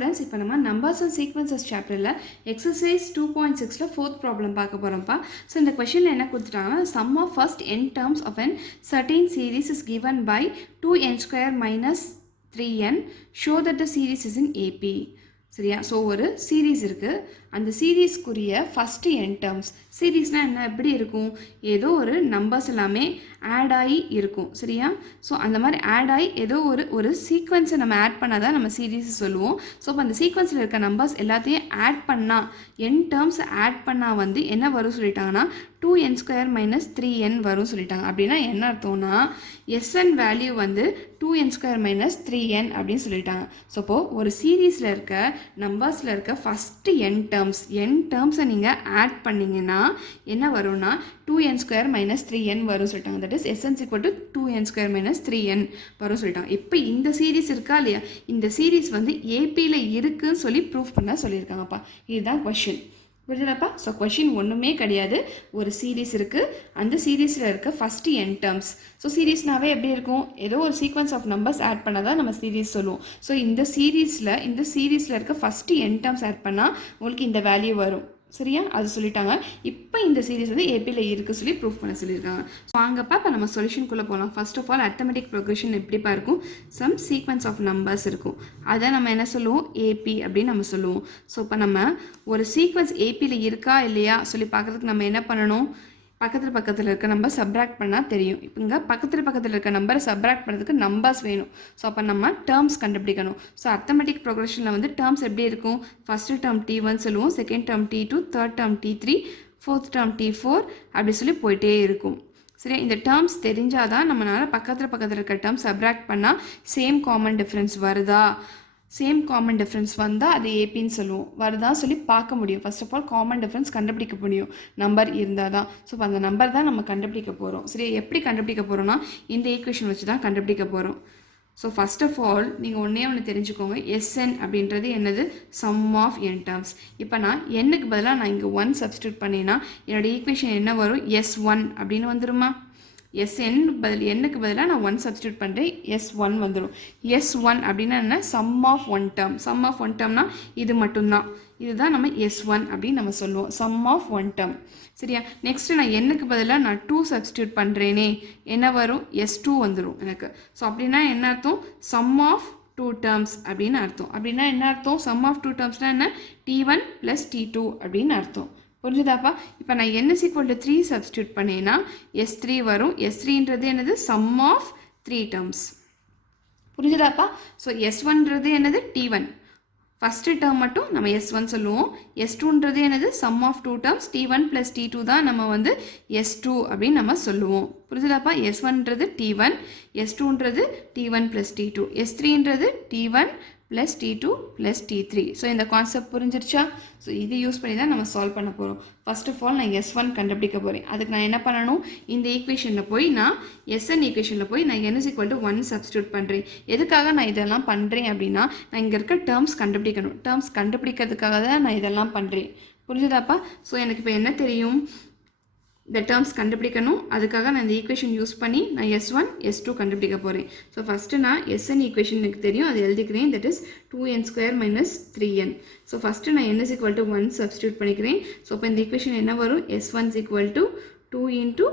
students, இப்போ நம்ம numbers and sequences chapterல exercise 2.6ல fourth problem பார்க்க போறோம்ப்பா. So இந்த questionல என்ன கொடுத்துட்டாங்கன்னா sum of first n terms of an certain series is given by 2n square minus 3n. Show that the series is in AP. சரியா? So ஒரு series இருக்குது. அந்த சீரீஸ்க்குரிய first n terms. சீரீஸ்னால் என்ன எப்படி இருக்கும்? ஏதோ ஒரு நம்பர்ஸ் எல்லாமே ஆட் ஆகி இருக்கும். சரியா? ஸோ அந்த மாதிரி ஆட் ஆகி ஏதோ ஒரு சீக்வன்ஸை நம்ம ஆட் பண்ணால் தான் நம்ம சீரீஸ் சொல்லுவோம். ஸோ இப்போ அந்த சீக்வன்ஸில் இருக்க நம்பர்ஸ் எல்லாத்தையும் ஆட் பண்ணால் n டேர்ம்ஸ் ஆட் பண்ணால் வந்து என்ன வரும் சொல்லிட்டாங்கன்னா 2n ஸ்கொயர் மைனஸ் 3n வரும் சொல்லிட்டாங்க. அப்படின்னா என்ன அர்த்தம்னா SN வேல்யூ வந்து 2n ஸ்கொயர் மைனஸ் 3n அப்படின்னு சொல்லிட்டாங்க. ஸோ இப்போது ஒரு சீரீஸில் இருக்க நம்பர்ஸில் இருக்க ஃபஸ்ட்டு n டேர்ம்ஸை நீங்கள் ஆட் பண்ணிங்கன்னா என்ன வரும்னா 2n ஸ்கொயர் மைனஸ் 3n வரும் சொல்லிட்டாங்க. That is SN equal to 2n square minus 3n வரும் சொல்லிட்டாங்க. இப்போ இந்த சீரீஸ் இருக்கா இல்லையா, இந்த சீரீஸ் வந்து ஏபியில் இருக்குன்னு சொல்லி ப்ரூஃப் பண்ண சொல்லியிருக்காங்கப்பா. இதுதான் கொஷின். புரியுதுலப்பா? ஸோ கொஷின் ஒன்றுமே கிடையாது. ஒரு சீரீஸ் இருக்குது, அந்த சீரீஸில் இருக்க ஃபஸ்ட்டு n டேர்ம்ஸ். ஸோ சீரீஸ்னாவே எப்படி இருக்கும்? ஏதோ ஒரு சீக்வன்ஸ் ஆஃப் நம்பர்ஸ் ஆட் பண்ணால் தான் நம்ம சீரீஸ் சொல்லுவோம். ஸோ இந்த சீரீஸில் இருக்க ஃபஸ்ட்டு n டேர்ம்ஸ் ஆட் பண்ணால் உங்களுக்கு இந்த வேல்யூ வரும். சரியா? அது சொல்லிட்டாங்க. இப்போ இந்த சீரீஸ் வந்து ஏபியில் இருக்குது சொல்லி ப்ரூஃப் பண்ண சொல்லியிருக்காங்க. ஸோ வாங்கப்பா இப்போ நம்ம சொல்யூஷனுக்குள்ளே போகலாம். First of all arithmetic progression எப்படிப்பா இருக்கும்? சம் சீக்வன்ஸ் ஆஃப் நம்பர்ஸ் இருக்கும். அதை நம்ம என்ன சொல்லுவோம்? ஏபி அப்படின்னு நம்ம சொல்லுவோம். ஸோ இப்போ நம்ம ஒரு சீக்வன்ஸ் ஏபியில் இருக்கா இல்லையா சொல்லி பார்க்குறதுக்கு நம்ம என்ன பண்ணணும்? பக்கத்தில் இருக்க நம்பர் சப்ராக்ட் பண்ணால் தெரியும். இப்போ இங்கே பக்கத்தில் இருக்க நம்பரை சப்ராக்ட் பண்ணுறதுக்கு நம்பர்ஸ் வேணும். ஸோ அப்போ நம்ம டேர்ம்ஸ் கண்டுபிடிக்கணும். ஸோ அரித்மெட்டிக் ப்ரோக்ரெஷனில் வந்து டேர்ம்ஸ் எப்படி இருக்கும்? ஃபஸ்ட்டு டேர்ம் T1 சொல்லுவோம், second term T2, third term T3, fourth term T4 அப்படி சொல்லி போயிட்டே இருக்கும். சரியா? இந்த டேர்ம்ஸ் தெரிஞ்சால் தான் நம்மளால் பக்கத்தில் இருக்க டேர்ம் சப்ராக்ட் பண்ணால் சேம் காமன் டிஃப்ரென்ஸ் வருதா, சேம் காமன் டிஃப்ரென்ஸ் வந்தால் அது ஏபின்னு சொல்லுவோம். வருதா சொல்லி பார்க்க முடியும். First of all common difference கண்டுபிடிக்க முடியும் நம்பர் இருந்தால் தான். ஸோ இப்போ அந்த நம்பர் தான் நம்ம கண்டுபிடிக்க போகிறோம். சரி, எப்படி கண்டுபிடிக்க போகிறோம்னா இந்த ஈக்குவேஷன் வச்சு தான் கண்டுபிடிக்க போகிறோம். ஸோ ஃபர்ஸ்ட் ஆஃப் ஆல் நீங்கள் ஒன்று தெரிஞ்சுக்கோங்க, SN அப்படின்றது என்னது? Sum of n terms. இப்போ நான் என்னுக்கு பதிலாக நான் இங்கே 1 சப்ஸ்டியூட் பண்ணினா என்னோடய ஈக்குவேஷன் என்ன வரும்? S1 அப்படின்னு வந்துருமா? என்னுக்கு பதிலாக நான் 1 சப்ஸ்டியூட் பண்ணுறேன், S1 வந்துடும். S1 அப்படின்னா என்ன? Sum of one term. Sum of one டேர்ம்னா இது மட்டும்தான். இதுதான் நம்ம S1 அப்படின்னு நம்ம சொல்லுவோம், சம் ஆஃப் ஒன் டேர்ம். சரியா? நெக்ஸ்ட்டு நான் என்னுக்கு பதிலாக நான் 2 சப்ஸ்டியூட் பண்ணுறேனே, என்ன வரும்? S2 வந்துடும் எனக்கு. ஸோ அப்படின்னா என்ன அர்த்தம்? சம் ஆஃப் 2 டேர்ம்ஸ் அப்படின்னு அர்த்தம். அப்படின்னா என்ன அர்த்தம்? சம் ஆஃப் 2 டேர்ம்ஸ்னால் என்ன? T1 + T2 அப்படின்னு அர்த்தம். புரிஞ்சுதாப்பா? இப்போ நான் n = 3 சப்ஸ்டியூட் பண்ணேன்னா S3 வரும். S3ன்றது என்னது? Sum of 3 terms. புரிஞ்சுதாப்பா? ஸோ S1ன்றது என்னது? T1. ஃபஸ்ட்டு டேர்ம் மட்டும் நம்ம S1 சொல்லுவோம். S2ன்றது என்னது? Sum of 2 terms. T1 + T2 தான் நம்ம வந்து S2 அப்படின்னு நம்ம சொல்லுவோம். புரிஞ்சுதாப்பா? S1ன்றது T1, S2ன்றது T1 + T2, S3ன்றது T1 + T2 + T3. So இந்த கான்செப்ட் புரிஞ்சிருச்சா? ஸோ இது யூஸ் பண்ணி தான் நம்ம சால்வ் பண்ண போகிறோம். ஃபர்ஸ்ட் ஆஃப் ஆல் நான் S1 கண்டுபிடிக்க போகிறேன். அதுக்கு நான் என்ன பண்ணணும்? இந்த ஈக்குவேஷனில் போய் நான் SN ஈக்குவேஷனில் போய் நான் n = 1 சப்ஸ்டியூட் பண்ணுறேன். எதுக்காக நான் இதெல்லாம் பண்ணுறேன் அப்படின்னா நான் இங்கே இருக்க டேர்ம்ஸ் கண்டுபிடிக்கணும். டேர்ம்ஸ் கண்டுபிடிக்கிறதுக்காக தான் நான் இதெல்லாம் பண்ணுறேன். புரிஞ்சுதாப்பா? ஸோ எனக்கு இப்போ என்ன தெரியும்? இந்த டேர்ம்ஸ் கண்டுபிடிக்கணும். அதுக்காக நான் இந்த ஈக்குவேஷன் யூஸ் பண்ணி நான் S1, S2 கண்டுபிடிக்க போகிறேன். ஸோ ஃபஸ்ட்டு நான் SN ஈக்குவேஷன் எனக்கு தெரியும், அது எழுதிக்கிறேன். That is 2n square minus 3n. So first நான் n = 1 சப்ஸ்டியூட் பண்ணிக்கிறேன். ஸோ இப்போ இந்த ஈக்குவேஷன் என்ன வரும்? S1 = 2 ×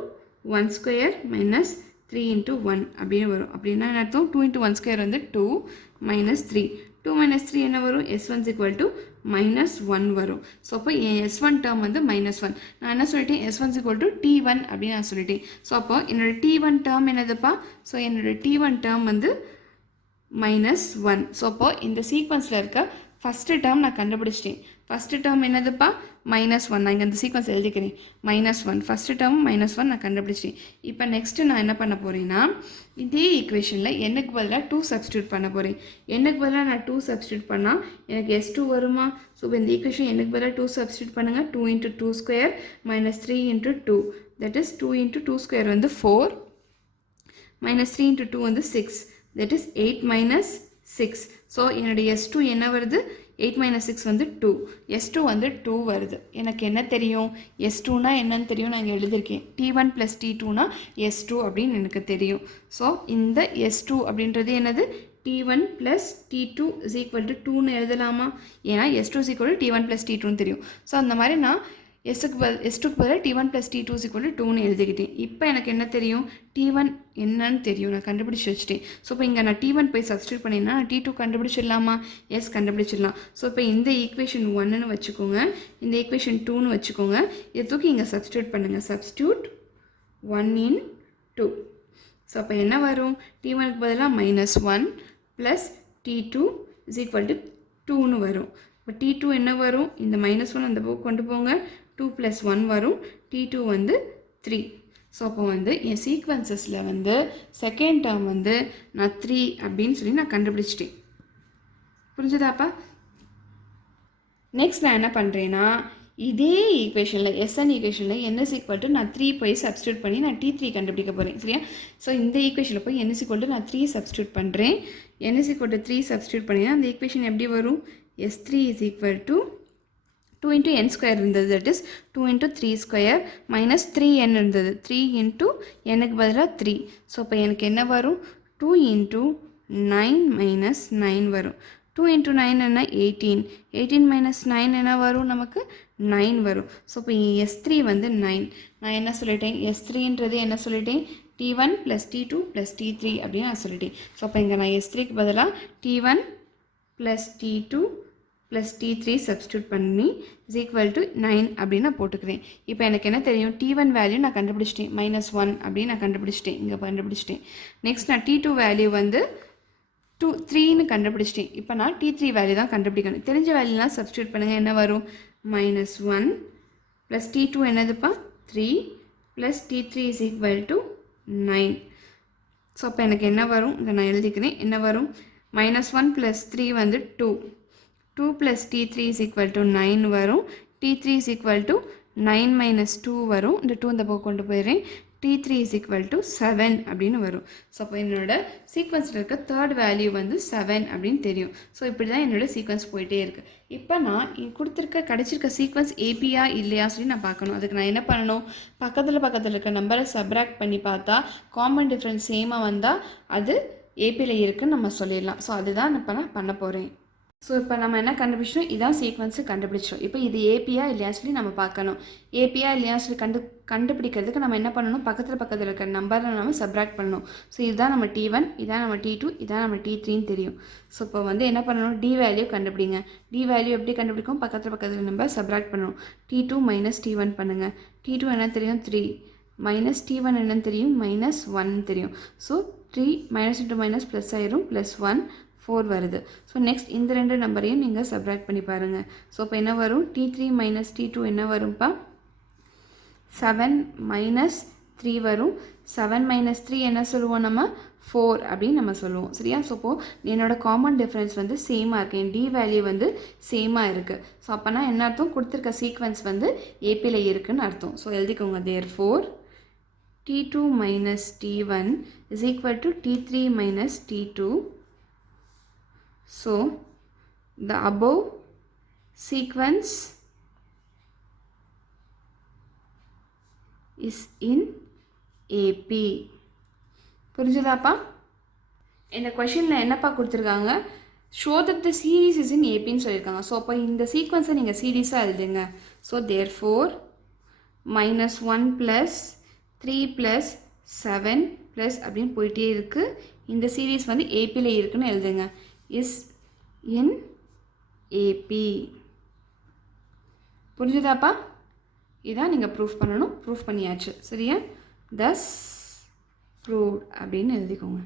1 ஸ்கொயர் மைனஸ் 3 × 1 அப்படின்னு வரும். அப்படின்னா என்ன அர்த்தம்? 2 × 1 ஸ்கொயர் வந்து 2 மைனஸ் 3. 2 மைனஸ் 3 என்ன வரும்? S1 = -1 வரும். ஸோ அப்போ S1 டேர்ம் வந்து -1. நான் என்ன சொல்லிட்டேன்? S1 = T1 அப்படின்னு நான் சொல்லிட்டேன். ஸோ அப்போ என்னோட T1 டேர்ம் என்னதுப்பா? ஸோ என்னோட T1 டேர்ம் வந்து -1. ஸோ அப்போ இந்த சீக்வன்ஸில் இருக்க ஃபஸ்ட்டு டேர்ம் நான் கண்டுபிடிச்சிட்டேன். ஃபஸ்ட்டு டேர்ம் என்னதுப்பா? -1. நான் இங்கே அந்த சீக்வன்ஸ் எழுதிக்கிறேன். -1 ஃபஸ்ட்டு டேர்ம் -1 நான் கண்டுபிடிச்சிட்டேன். இப்போ நெக்ஸ்ட்டு நான் என்ன பண்ண போகிறேன்னா இதே ஈக்குவேஷனில் என்னுக்கு பதிலாக 2 சப்ஸ்டியூட் பண்ண போகிறேன். என்னுக்கு பதிலாக நான் 2 சப்ஸ்டியூட் பண்ணால் எனக்கு S2 வருமா? ஸோ இப்போ இந்த ஈக்குவேஷன் என்னுக்கு பதிலாக 2 சப்ஸ்டியூட் பண்ணுங்கள். 2 × 2 square minus 3 × 2. That is 2 × 2 square வந்து 4 மைனஸ் 3 × 2 வந்து 6. That is 8 - 6. ஸோ என்னுடைய S2 என்ன வருது? 8 - 6 வந்து 2. S2 வந்து 2 வருது. எனக்கு என்ன தெரியும்? S2னா என்னன்னு தெரியும், நான் இங்கே எழுதியிருக்கேன். T1 + T2னா S2 அப்படின்னு எனக்கு தெரியும். ஸோ இந்த S2 அப்படின்றது என்னது? T1 plus T2 is equal to 2ன்னு எழுதலாமா? ஏன்னா S2 is equal to T1 plus T2ன்னு தெரியும். ஸோ அந்த மாதிரி நான் S2க்கு பதிலாக T1 plus T2 is equal to 2ன்னு எழுதிக்கிட்டேன். இப்போ எனக்கு என்ன தெரியும்? T1 என்னன்னு தெரியும், நான் கண்டுபிடிச்சி வச்சுட்டேன். ஸோ இப்போ இங்கே நான் T1 போய் சப்ஸ்டியூட் பண்ணினா நான் T2 கண்டுபிடிச்சிடலாமா? எஸ், கண்டுபிடிச்சிடலாம். ஸோ இப்போ இந்த ஈக்குவேஷன் 1ன்னு வச்சுக்கோங்க, இந்த ஈக்குவேஷன் 2ன்னு வச்சுக்கோங்க. இதை தூக்கி இங்கே சப்ஸ்டியூட் பண்ணுங்கள். Substitute 1 in 2. ஸோ அப்போ என்ன வரும்? T1க்கு பதிலாக -1 plus T2 is equal to 2ன்னு வரும். இப்போ T2 என்ன வரும்? இந்த -1 அந்த பக்கம் கொண்டு போங்க, 2 + 1 வரும். T2 வந்து 3. ஸோ அப்போ வந்து என் சீக்வன்சஸில் வந்து செகண்ட் டேர்ம் வந்து நான் 3 அப்படின்னு சொல்லி நான் கண்டுபிடிச்சிட்டேன். புரிஞ்சுதாப்பா? நெக்ஸ்ட் நான் என்ன பண்ணுறேன்னா, இதே ஈக்குவேஷனில் SN ஈக்குவேஷனில் n is equal to நான் 3 போய் சப்ஸ்டியூட் பண்ணி நான் T3 கண்டுபிடிக்க போகிறேன். சரியா? ஸோ இந்த ஈக்குவேஷனில் போய் n is equal to நான் 3 சப்ஸ்டியூட் பண்ணுறேன். n is equal to 3 substitute பண்ணினா அந்த ஈக்குவேஷன் எப்படி வரும்? S3 is equal to 2 into n square இருந்தது, that is 2 into 3 square minus 3n இருந்தது, 3 into nக்கு பதிலாக 3. ஸோ அப்போ எனக்கு என்ன வரும்? 2 into 9 minus 9 வரும். 2 into 9 என்ன? 18. 18 minus 9 என்ன வரும்? நமக்கு 9 வரும். ஸோ இப்போ S3 வந்து 9. நான் என்ன சொல்லிட்டேன்? S3ன்றது என்ன சொல்லிட்டேன்? T1 plus T2 plus T3 அப்படின்னு நான் சொல்லிட்டேன். ஸோ அப்போ இங்கே நான் S3க்கு பதிலாக T1 plus T2 plus T3 substitute பண்ணி இஸ் ஈக்குவல் டு 9 அப்படின்னு நான் போட்டுக்கிறேன். இப்போ எனக்கு என்ன தெரியும்? T1 வேல்யூ நான் கண்டுபிடிச்சிட்டேன், -1 அப்படின்னு நான் கண்டுபிடிச்சிட்டேன், இங்கே கண்டுபிடிச்சிட்டேன். நெக்ஸ்ட் நான் T2 வேல்யூ வந்து 3ன்னு கண்டுபிடிச்சிட்டேன். இப்போ நான் T3 வேல்யூ தான் கண்டுபிடிக்கணும். தெரிஞ்ச வேல்யூலாம் சப்ஸ்டியூட் பண்ணுங்கள். என்ன வரும்? -1 ப்ளஸ் T2 என்னதுப்பா? 3 plus T3 is equal to 9. So அப்போ எனக்கு என்ன வரும்? இங்கே நான் எழுதிக்கிறேன். என்ன வரும்? -1 ப்ளஸ் 3 வந்து 2. 2 plus T3 is equal to 9 வரும். T3 is equal to 9 minus 2 வரும். இந்த 2 இந்த பக்கம் கொண்டு போயிடுறேன். T3 is equal to 7 அப்படின்னு வரும். ஸோ அப்போ என்னோட சீக்வன்ஸில் இருக்க தேர்ட் வேல்யூ வந்து 7 அப்படின்னு தெரியும். ஸோ இப்படி தான் என்னோட சீக்வன்ஸ் போயிட்டே இருக்குது. இப்போ நான் கிடச்சிருக்க சீக்வன்ஸ் ஏபியா இல்லையா சொல்லி நான் பார்க்கணும். அதுக்கு நான் என்ன பண்ணணும்? பக்கத்தில் இருக்க நம்பரை சப்ராக்ட் பண்ணி பார்த்தா காமன் டிஃப்ரென்ஸ் சேமாக வந்தால் அது ஏபியில் இருக்குதுன்னு நம்ம சொல்லிடலாம். ஸோ அதுதான் இப்போ நான் பண்ண போகிறேன். ஸோ இப்போ நம்ம என்ன கண்டுபிடிச்சோம்? இதான் சீக்வன்ஸு கண்டுபிடிச்சோம். இப்போ இது ஏபியா இல்லையா சொல்லி நம்ம பார்க்கணும். ஏபியா இல்லையா சொல்லி கண்டுபிடிக்கிறதுக்கு நம்ம என்ன பண்ணணும்? பக்கத்தில் இருக்கிற நம்பரை நம்ம சப்ராக்ட் பண்ணணும். ஸோ இதுதான் நம்ம T1, இதான் நம்ம T2, இதான் நம்ம T3ன்னு தெரியும். ஸோ இப்போ வந்து என்ன பண்ணணும்? டி வேல்யூ கண்டுபிடிங்க. டி வேல்யூ எப்படி கண்டுபிடிக்கும்? பக்கத்தில் நம்பர் சப்ராக்ட் பண்ணணும். T2 மைனஸ் T1 பண்ணுங்கள். T2 என்ன தெரியும்? 3 மைனஸ் T1 என்னன்னு தெரியும்? -1 தெரியும். So 3 minus into minus plus ஆயிரும், +1 4 வருது. ஸோ நெக்ஸ்ட் இந்த ரெண்டு நம்பரையும் நீங்கள் சப்ராக்ட் பண்ணி பாருங்கள். ஸோ இப்போ என்ன வரும்? T3 மைனஸ் T2 என்ன வரும்ப்பா? 7 மைனஸ் 3 வரும். 7 மைனஸ் 3 என்ன சொல்லுவோம்? நம்ம 4 அப்படின்னு நம்ம சொல்லுவோம். சரியா? ஸோ இப்போது என்னோடய காமன் டிஃப்ரென்ஸ் வந்து சேமாக இருக்குது, என் டி வேல்யூ வந்து சேமாக இருக்குது. ஸோ அப்போனா என்ன அர்த்தம்? கொடுத்துருக்க சீக்வன்ஸ் வந்து ஏபியில் இருக்குதுன்னு அர்த்தம். ஸோ எழுதிக்கோங்க. therefore T2 minus T1 is equal to T3 minus T2. So the above sequence is in AP. புரிஞ்சுதாப்பா? இந்த கொஷனில் என்னப்பா கொடுத்துருக்காங்க? Show that the series is in ஏபின்னு சொல்லியிருக்காங்க. ஸோ அப்போ இந்த சீக்வன்ஸை நீங்கள் சீரீஸாக எழுதுங்க. So therefore -1 plus 3 plus 7 plus அப்படின்னு போயிட்டே இருக்குது. இந்த சீரீஸ் வந்து ஏபியில் இருக்குன்னு எழுதுங்க. is in AP. புரிஞ்சுதாப்பா? இதான் நீங்கள் ப்ரூஃப் பண்ணணும். ப்ரூஃப் பண்ணியாச்சு. சரியா? thus proved அப்படின்னு எழுதிக்கோங்க.